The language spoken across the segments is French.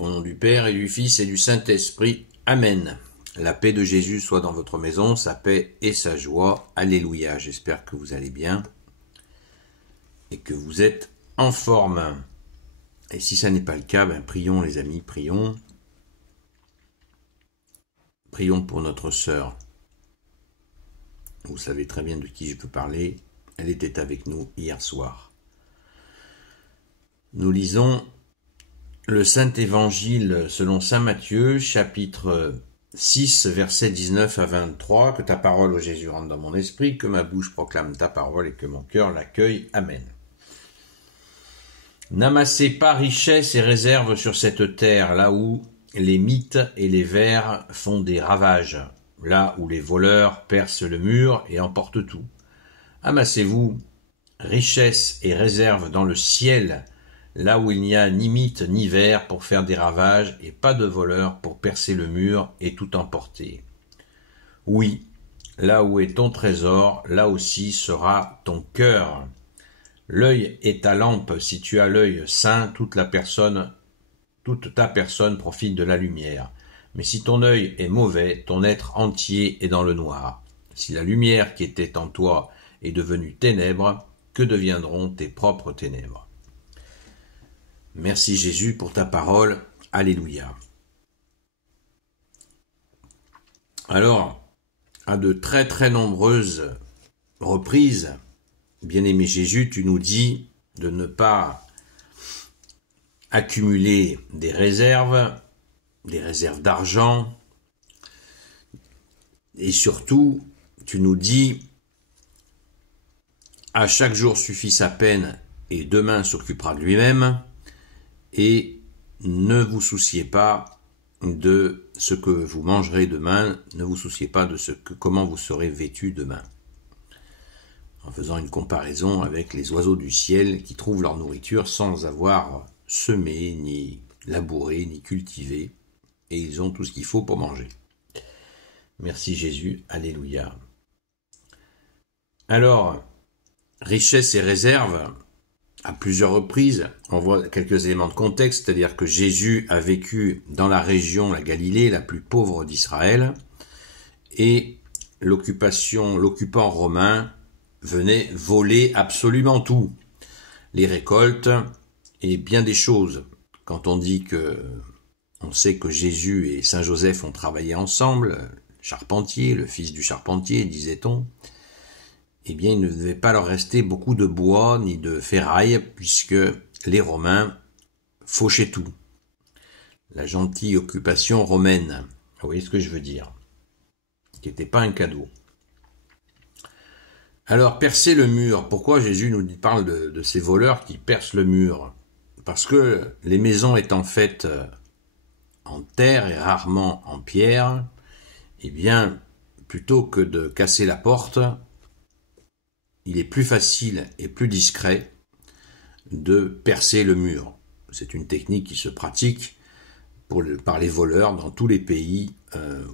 Au nom du Père et du Fils et du Saint-Esprit. Amen. La paix de Jésus soit dans votre maison, sa paix et sa joie. Alléluia. J'espère que vous allez bien et que vous êtes en forme. Et si ça n'est pas le cas, prions les amis, prions. Prions pour notre sœur. Vous savez très bien de qui je peux parler. Elle était avec nous hier soir. Nous lisons le Saint-Évangile selon saint Matthieu, chapitre 6, versets 19 à 23. Que ta parole, ô Jésus, rentre dans mon esprit, que ma bouche proclame ta parole et que mon cœur l'accueille. Amen. N'amassez pas richesse et réserve sur cette terre, là où les mythes et les vers font des ravages, là où les voleurs percent le mur et emportent tout. Amassez-vous richesse et réserve dans le ciel, là où il n'y a ni mythe ni vers pour faire des ravages et pas de voleurs pour percer le mur et tout emporter. Oui, là où est ton trésor, là aussi sera ton cœur. L'œil est ta lampe. Si tu as l'œil sain, toute ta personne profite de la lumière. Mais si ton œil est mauvais, ton être entier est dans le noir. Si la lumière qui était en toi est devenue ténèbres, que deviendront tes propres ténèbres? Merci Jésus pour ta parole. Alléluia. Alors, à de très très nombreuses reprises, bien-aimé Jésus, tu nous dis de ne pas accumuler des réserves d'argent, et surtout, tu nous dis à chaque jour suffit sa peine et demain s'occupera de lui-même. Et ne vous souciez pas de ce que vous mangerez demain, ne vous souciez pas de comment vous serez vêtus demain. En faisant une comparaison avec les oiseaux du ciel qui trouvent leur nourriture sans avoir semé, ni labouré, ni cultivé, et ils ont tout ce qu'il faut pour manger. Merci Jésus, alléluia. Alors, richesse et réserve, à plusieurs reprises, on voit quelques éléments de contexte, c'est-à-dire que Jésus a vécu dans la région, la Galilée, la plus pauvre d'Israël, et l'occupant romain venait voler absolument tout, les récoltes et bien des choses. Quand on dit on sait que Jésus et Saint Joseph ont travaillé ensemble, charpentier, le fils du charpentier, disait-on, eh bien, il ne devait pas leur rester beaucoup de bois ni de ferraille, puisque les Romains fauchaient tout. La gentille occupation romaine, vous voyez ce que je veux dire, qui n'était pas un cadeau. Alors, percer le mur, pourquoi Jésus nous parle de ces voleurs qui percent le mur? Parce que les maisons étant faites en terre et rarement en pierre, eh bien, plutôt que de casser la porte, il est plus facile et plus discret de percer le mur. C'est une technique qui se pratique par les voleurs dans tous les pays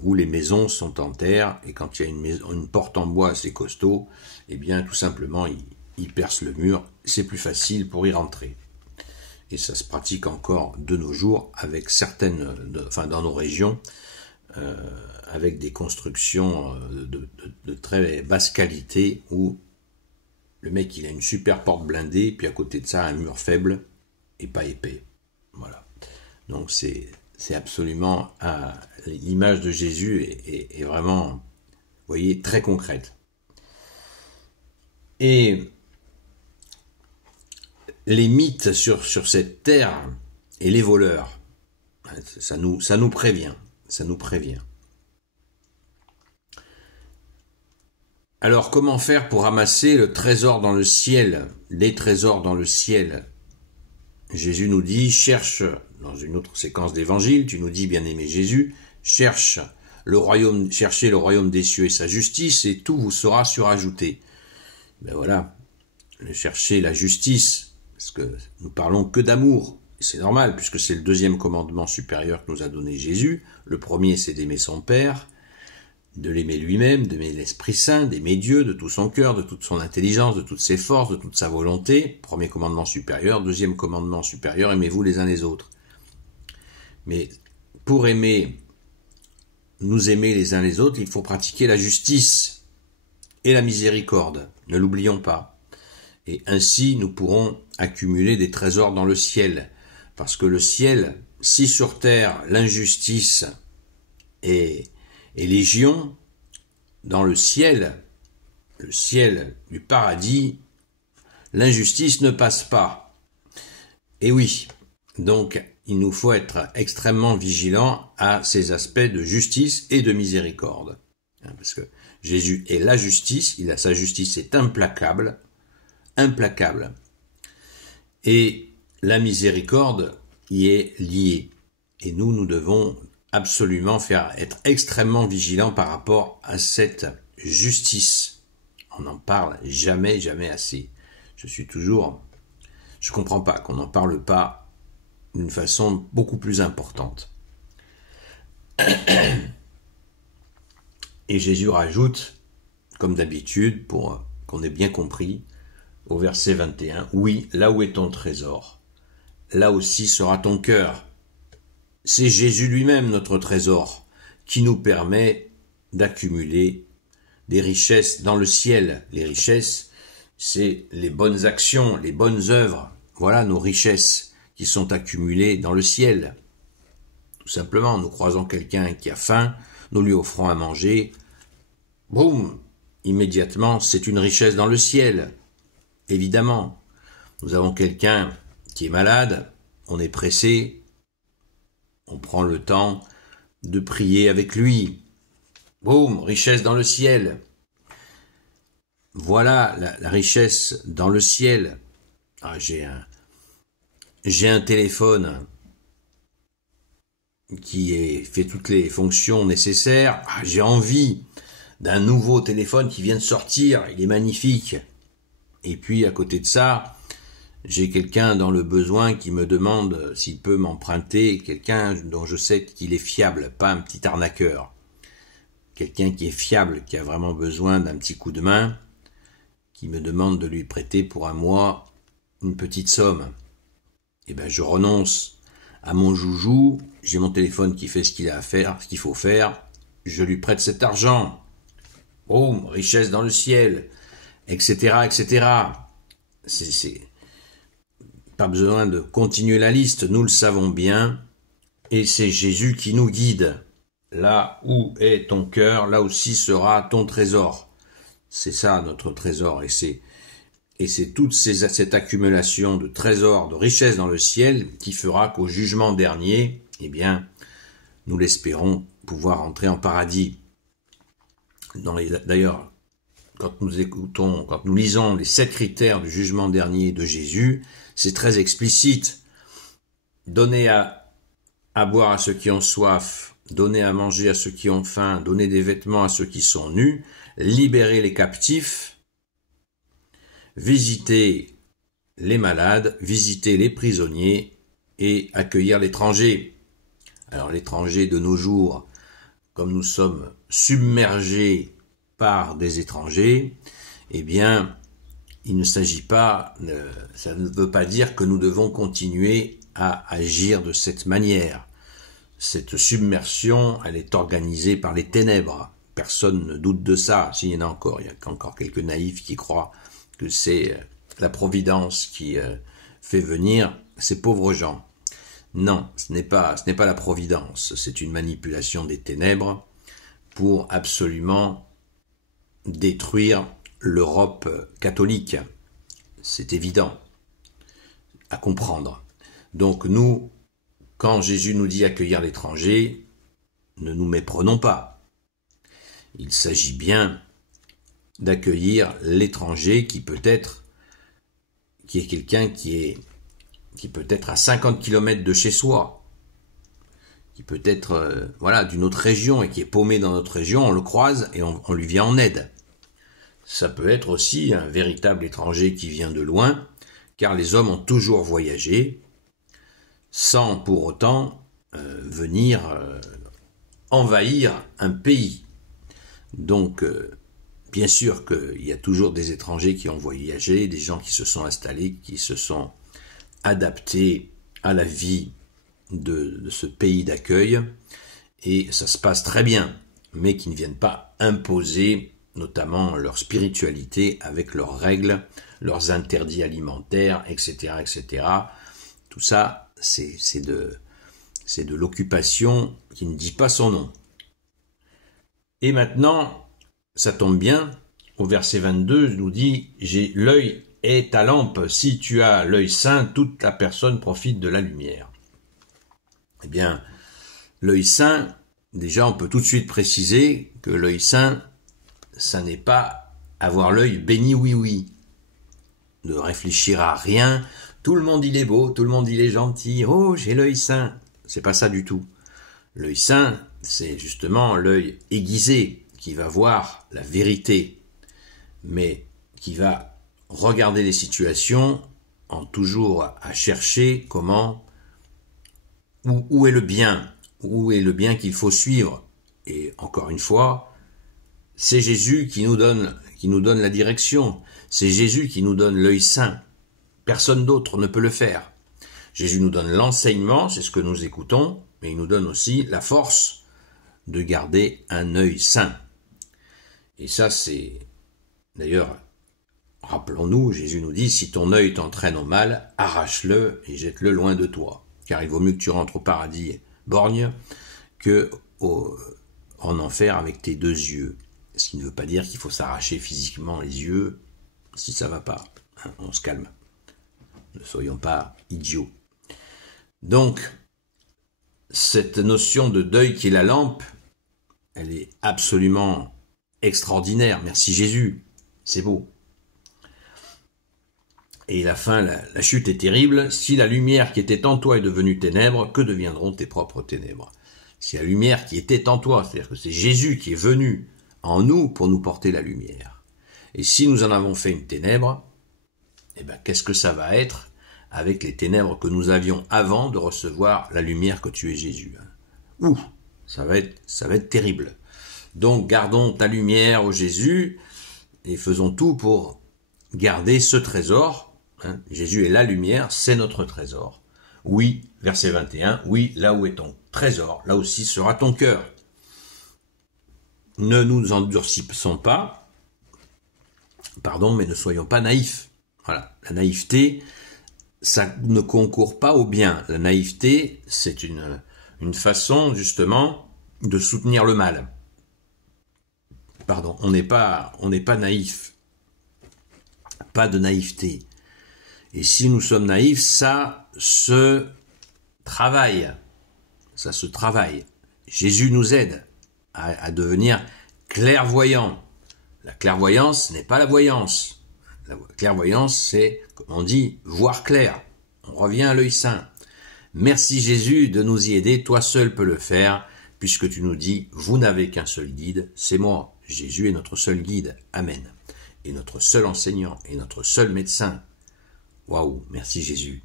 où les maisons sont en terre, et quand il y a une porte en bois assez costaud, eh bien tout simplement ils percent le mur, c'est plus facile pour y rentrer. Et ça se pratique encore de nos jours avec dans nos régions, avec des constructions de très basse qualité où le mec, il a une super porte blindée, puis à côté de ça, un mur faible et pas épais. Voilà. Donc c'est absolument... l'image de Jésus est vraiment, vous voyez, très concrète. Et les mythes sur cette terre et les voleurs, ça nous prévient. Ça nous prévient. Alors, comment faire pour amasser le trésor dans le ciel, les trésors dans le ciel? Jésus nous dit, cherche, dans une autre séquence d'évangile, tu nous dis, bien-aimé Jésus, cherchez le royaume des cieux et sa justice, et tout vous sera surajouté. Ben voilà, chercher la justice, parce que nous parlons que d'amour. C'est normal, puisque c'est le deuxième commandement supérieur que nous a donné Jésus. Le premier, c'est d'aimer son Père, de l'aimer lui-même, d'aimer l'Esprit Saint, d'aimer Dieu de tout son cœur, de toute son intelligence, de toutes ses forces, de toute sa volonté. Premier commandement supérieur. Deuxième commandement supérieur, aimez-vous les uns les autres. Mais pour nous aimer les uns les autres, il faut pratiquer la justice et la miséricorde. Ne l'oublions pas. Et ainsi, nous pourrons accumuler des trésors dans le ciel. Parce que le ciel, si sur terre, l'injustice est légion, dans le ciel du paradis, l'injustice ne passe pas. Et oui, donc il nous faut être extrêmement vigilants à ces aspects de justice et de miséricorde. Parce que Jésus est la justice, sa justice est implacable, implacable. Et la miséricorde y est liée. Et nous devons absolument être extrêmement vigilants par rapport à cette justice. On n'en parle jamais, jamais assez. Je comprends pas qu'on n'en parle pas d'une façon beaucoup plus importante. Et Jésus rajoute, comme d'habitude, pour qu'on ait bien compris, au verset 21, « Oui, là où est ton trésor, là aussi sera ton cœur. » C'est Jésus lui-même, notre trésor, qui nous permet d'accumuler des richesses dans le ciel. Les richesses, c'est les bonnes actions, les bonnes œuvres. Voilà nos richesses qui sont accumulées dans le ciel. Tout simplement, nous croisons quelqu'un qui a faim, nous lui offrons à manger. Boum, immédiatement, c'est une richesse dans le ciel. Évidemment, nous avons quelqu'un qui est malade, on est pressé, on prend le temps de prier avec lui. Boum, richesse dans le ciel. Voilà la richesse dans le ciel. Ah, j'ai un téléphone qui fait toutes les fonctions nécessaires. Ah, j'ai envie d'un nouveau téléphone qui vient de sortir. Il est magnifique. Et puis, à côté de ça, j'ai quelqu'un dans le besoin qui me demande s'il peut m'emprunter, quelqu'un dont je sais qu'il est fiable, pas un petit arnaqueur. Quelqu'un qui est fiable, qui a vraiment besoin d'un petit coup de main, qui me demande de lui prêter pour un mois une petite somme. Eh ben, je renonce à mon joujou, j'ai mon téléphone qui fait ce qu'il a à faire, ce qu'il faut faire, je lui prête cet argent. Boum, richesse dans le ciel, etc., etc. C'est pas besoin de continuer la liste, nous le savons bien, et c'est Jésus qui nous guide. Là où est ton cœur, là aussi sera ton trésor. C'est ça notre trésor, et c'est toute cette accumulation de trésors, de richesses dans le ciel qui fera qu'au jugement dernier, eh bien, nous l'espérons pouvoir entrer en paradis. D'ailleurs, quand nous lisons les 7 critères du jugement dernier de Jésus, c'est très explicite. Donner à boire à ceux qui ont soif, donner à manger à ceux qui ont faim, donner des vêtements à ceux qui sont nus, libérer les captifs, visiter les malades, visiter les prisonniers et accueillir l'étranger. Alors l'étranger de nos jours, comme nous sommes submergés par des étrangers, eh bien, il ne s'agit pas, ça ne veut pas dire que nous devons continuer à agir de cette manière. Cette submersion, elle est organisée par les ténèbres. Personne ne doute de ça. S'il y en a encore, il y a encore quelques naïfs qui croient que c'est la providence qui fait venir ces pauvres gens. Non, ce n'est pas la providence. C'est une manipulation des ténèbres pour absolument détruire l'Europe catholique. C'est évident à comprendre. Donc nous, quand Jésus nous dit accueillir l'étranger, ne nous méprenons pas. Il s'agit bien d'accueillir l'étranger qui est quelqu'un qui peut être à 50 km de chez soi, qui peut être d'une autre région et qui est paumé dans notre région, on le croise et on lui vient en aide. Ça peut être aussi un véritable étranger qui vient de loin, car les hommes ont toujours voyagé, sans pour autant venir envahir un pays. Donc, bien sûr qu'il y a toujours des étrangers qui ont voyagé, des gens qui se sont installés, qui se sont adaptés à la vie de ce pays d'accueil, et ça se passe très bien, mais qui ne viennent pas imposer notamment leur spiritualité avec leurs règles, leurs interdits alimentaires, etc., etc. Tout ça, c'est de l'occupation qui ne dit pas son nom. Et maintenant, ça tombe bien, au verset 22, il nous dit « L'œil est ta lampe, si tu as l'œil sain, toute la personne profite de la lumière. » Eh bien, l'œil sain, déjà on peut tout de suite préciser que l'œil sain, ça n'est pas avoir l'œil béni oui, ne réfléchir à rien, tout le monde il est beau, tout le monde il est gentil, oh j'ai l'œil sain, c'est pas ça du tout. L'œil sain, c'est justement l'œil aiguisé qui va voir la vérité, mais qui va regarder les situations en toujours à chercher où est le bien qu'il faut suivre. Et encore une fois, c'est Jésus qui nous donne la direction. C'est Jésus qui nous donne l'œil sain. Personne d'autre ne peut le faire. Jésus nous donne l'enseignement, c'est ce que nous écoutons, mais il nous donne aussi la force de garder un œil sain. Et ça, c'est... D'ailleurs, rappelons-nous, Jésus nous dit, si ton œil t'entraîne au mal, arrache-le et jette-le loin de toi. Car il vaut mieux que tu rentres au paradis borgne que en enfer avec tes deux yeux. Ce qui ne veut pas dire qu'il faut s'arracher physiquement les yeux si ça va pas. Hein, on se calme. Ne soyons pas idiots. Donc, cette notion de deuil qui est la lampe, elle est absolument extraordinaire. Merci Jésus. C'est beau. Et la fin, la chute est terrible. Si la lumière qui était en toi est devenue ténèbres, que deviendront tes propres ténèbres? Si la lumière qui était en toi, c'est-à-dire que c'est Jésus qui est venu en nous pour nous porter la lumière. Et si nous en avons fait une ténèbre, eh ben, qu'est-ce que ça va être avec les ténèbres que nous avions avant de recevoir la lumière que tu es Jésus? Ouh, ça va être terrible. Donc, gardons ta lumière, ô Jésus, et faisons tout pour garder ce trésor. Hein, Jésus est la lumière, c'est notre trésor. Oui, verset 21, oui, là où est ton trésor, là aussi sera ton cœur. Ne nous endurcissons pas, mais ne soyons pas naïfs. Voilà, la naïveté, ça ne concourt pas au bien. La naïveté, c'est une façon, justement, de soutenir le mal. On n'est pas naïf. Pas de naïveté. Et si nous sommes naïfs, ça se travaille. Ça se travaille. Jésus nous aide à devenir clairvoyants. La clairvoyance n'est pas la voyance. La clairvoyance, c'est, comme on dit, voir clair. On revient à l'œil sain. Merci Jésus de nous y aider. Toi seul peux le faire, puisque tu nous dis, vous n'avez qu'un seul guide, c'est moi. Jésus est notre seul guide. Amen. Et notre seul enseignant, et notre seul médecin. Waouh, merci Jésus.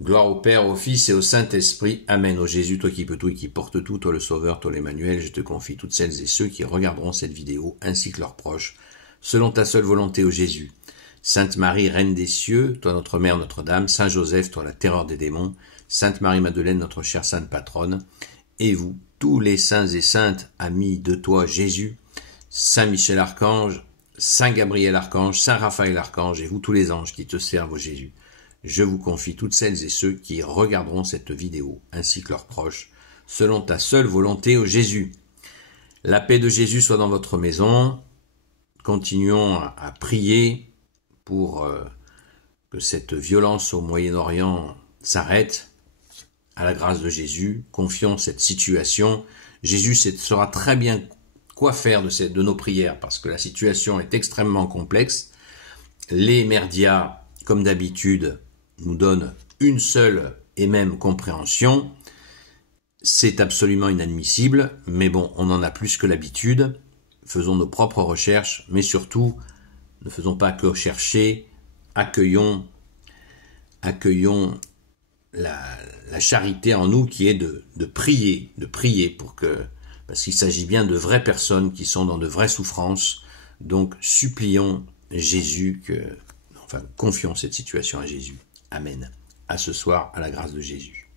Gloire au Père, au Fils et au Saint-Esprit. Amen. Ô Jésus, toi qui peux tout et qui portes tout, toi le Sauveur, toi l'Emmanuel, je te confie toutes celles et ceux qui regarderont cette vidéo, ainsi que leurs proches, selon ta seule volonté, ô Jésus. Sainte Marie, Reine des cieux, toi notre Mère Notre-Dame, Saint Joseph, toi la terreur des démons, Sainte Marie-Madeleine, notre chère Sainte Patronne, et vous, tous les saints et saintes, amis de toi, Jésus, Saint Michel Archange, Saint Gabriel Archange, Saint Raphaël Archange, et vous tous les anges qui te servent, ô Jésus. Je vous confie toutes celles et ceux qui regarderont cette vidéo, ainsi que leurs proches, selon ta seule volonté, ô Jésus. La paix de Jésus soit dans votre maison. Continuons à prier pour que cette violence au Moyen-Orient s'arrête. À la grâce de Jésus, confions cette situation. Jésus saura très bien quoi faire de nos prières, parce que la situation est extrêmement complexe. Les médias, comme d'habitude, nous donnent une seule et même compréhension. C'est absolument inadmissible, mais bon, on en a plus que l'habitude. Faisons nos propres recherches, mais surtout, ne faisons pas que chercher, accueillons la charité en nous qui est de prier parce qu'il s'agit bien de vraies personnes qui sont dans de vraies souffrances. Donc, supplions Jésus confions cette situation à Jésus. Amen. À ce soir, à la grâce de Jésus.